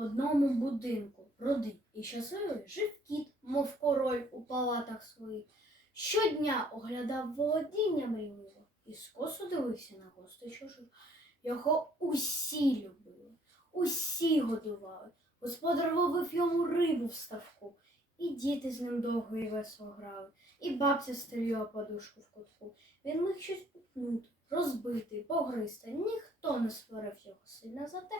Одному будинку родий і щасливий жив кіт, мов король у палатах своїх. Щодня оглядав володіння мрійливо і скосо дивився на гостей чужих. Його усі любили, усі годували. Господар ловив йому рибу в ставку, і діти з ним довго і весело грали, і бабця стеліла подушку в кутку. Він міг щось пукнути, розбити, погризти. Ніхто не сварив його сильно за те.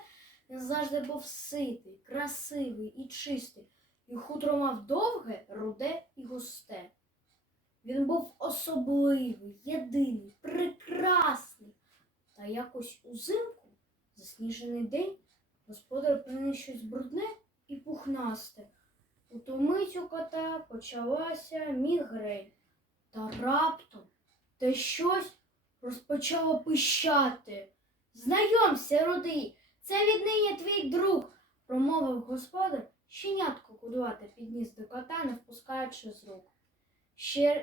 Він завжди був ситий, красивий і чистий, і хутро мав довге, руде і густе. Він був особливий, єдиний, прекрасний. Та якось узимку, засніжений день, господар приніс щось брудне і пухнасте. У ту мить у кота почалася мігрень. Та раптом те щось розпочало пищати. Знайомся, рудий, це віднині твій друг, промовив господар, щенятко кудувати підніс до кота, не впускаючи з рук.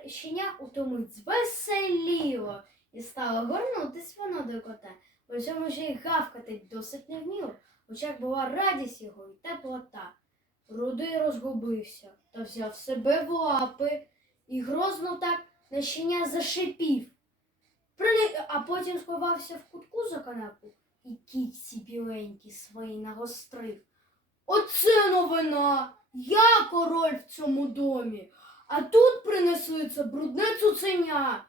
Щеня у мить звеселіло і стало горнутись воно до кота, при цьому ще й гавкати досить не вміло. В очах була радість його і теплота. Рудий розгубився та взяв себе в лапи і грозно так на щеня зашипів. А потім сховався в кутку за канапу і кітці біленькі свої нагострив. Оце новина! Я король в цьому домі, а тут принесується брудне цуценя.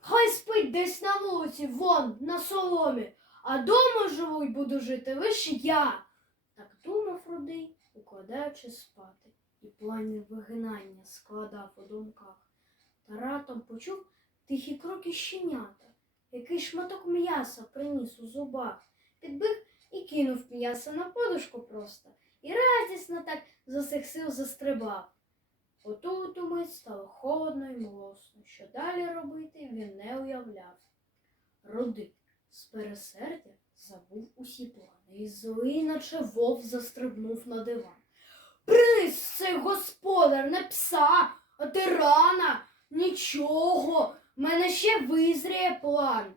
Хай спить десь на вулиці, вон, на соломі, а дома живу й буду жити лише я. Так думав Рудий, укладаючи спати, і плани вигинання складав у думках. Та ратом почув тихі кроки щенята, який шматок м'яса приніс у зубах, підбив і кинув м'ясо на подушку просто, і радісно так з усіх сил застрибав. Оту ту мить стало холодно і млосно, що далі робити він не уявляв. Рудик з пересердя забув усі плани і злий, наче вовк застрибнув на диван. Приніс цей господар не пса, а тирана. Нічого, мене ще визріє план.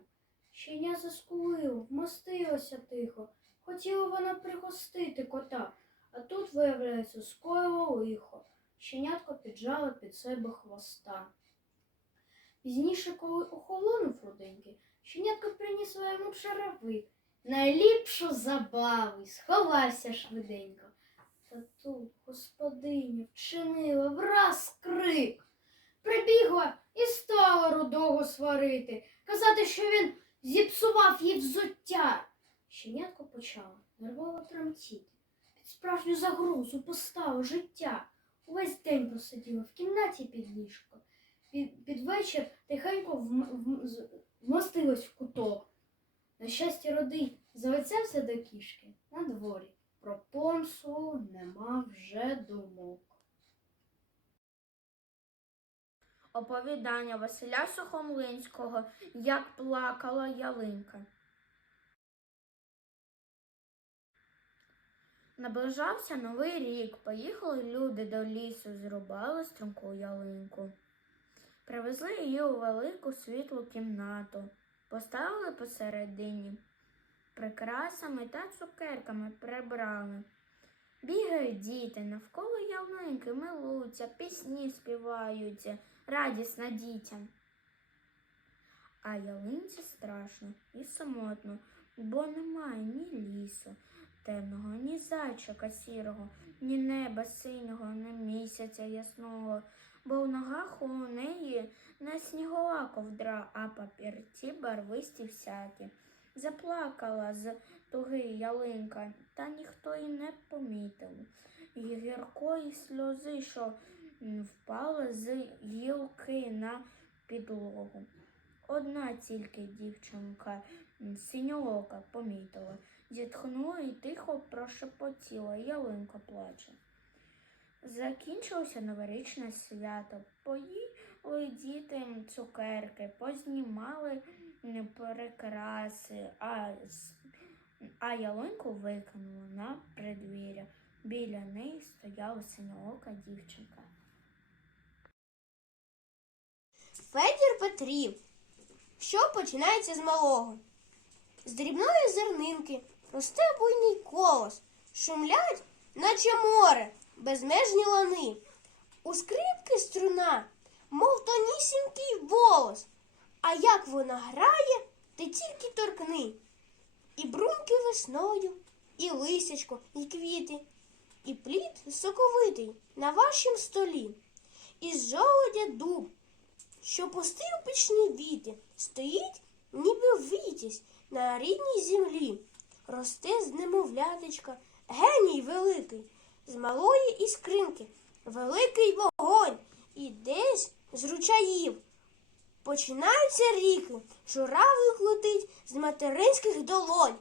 Щеня заскулило, вмостилося тихо. Хотіла вона пригостити кота, а тут, виявляється, скоїло лихо. Щенятко піджало під себе хвоста. Пізніше, коли охолонув руденький, щенятко приніс йому шаровик, найліпшу забаву сховався швиденько. Та тут господиня вчинила враз крик. Прибігла і стала рудого сварити, казати, що він зіпсував їй взуття. Щенятко почало нервово тремтіти. Під справжню загрозу постало життя. Увесь день посиділа в кімнаті під ліжко. Під, під вечір тихенько вм- вм- вмостилась в куток. На щастя, родий залицявся до кішки на дворі. Про помсу нема вже думок. Оповідання Василя Сухомлинського Як плакала ялинка. Наближався новий рік. Поїхали люди до лісу, зрубали струнку ялинку. Привезли її у велику світлу кімнату, поставили посередині, прикрасами та цукерками прибрали. Бігають діти, навколо ялинки милуються, пісні співають, радісно дітям. А ялинці страшно і самотно, бо немає ні лісу темного, ні зайчика сірого, ні неба синього, ні місяця ясного, бо в ногах у неї не снігова ковдра, а папірці барвисті всякі. Заплакала з туги ялинка, та ніхто й не помітив. І гіркої сльози, що м, впали з гілки на підлогу. Одна тільки дівчинка м, синьоока помітила, зітхнула і тихо прошепотіла, ялинка плаче. Закінчилося новорічне свято. Поїли діти цукерки, познімали прикраси, а, а ялинку викинули на придвір'я. Біля неї стояла синьоока дівчинка. Федір Петрів. Що починається з малого? З дрібної зернинки росте буйний колос, шумлять, наче море, безмежні лани. У скрипки струна, мов тонісінький волос. А як вона грає, ти тільки торкни. І бруньки весною, і лисячко, і квіти, і плід соковитий на вашім столі. Із жолудя дуб, що пустив пічні віти, стоїть, ніби вітязь на рідній землі. Росте з немовлятечка, геній великий, з малої іскринки, великий вогонь, і десь з ручаїв. Починаються ріки, журавлик летить з материнських долонь.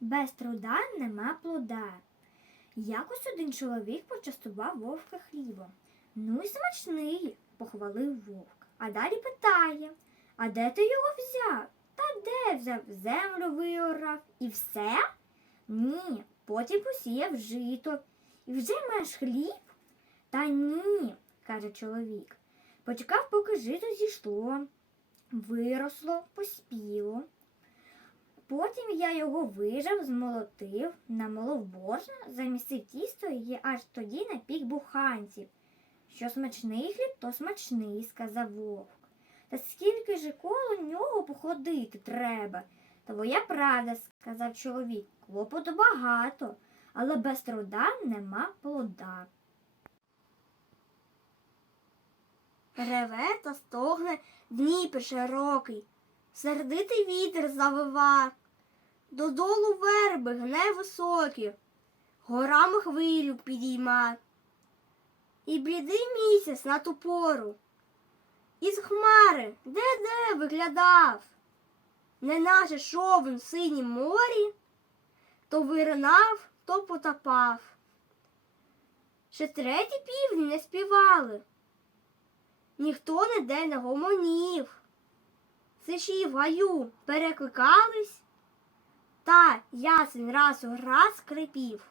Без труда нема плода. Якось один чоловік почастував вовка хлібом. Ну і смачний, похвалив вовк. А далі питає: А де ти його взяв? Та де взяв? Землю виорав і все? Ні, потім посіяв жито. І вже маєш хліб? Та ні, каже чоловік. Почекав, поки жито зійшло, виросло, поспіло. Потім я його вижав, змолотив, намолов борошна, замісив тісто і аж тоді напік буханців. Що смачний хліб, то смачний, сказав вовк. Та скільки ж коло нього походити треба? Твоя правда, сказав чоловік, клопоту багато, але без труда нема плода. Реве та стогне Дніпр широкий, сердитий вітер завива, додолу верби гне високі, горами хвилю підійма. І блідий місяць на ту пору, із хмари де-де виглядав, не наше човен в синім морі, то виринав, то потопав. Ще треті півні не співали, ніхто ніде не гомонів. Сичі в гаю перекликались, та ясень раз у раз скрипів.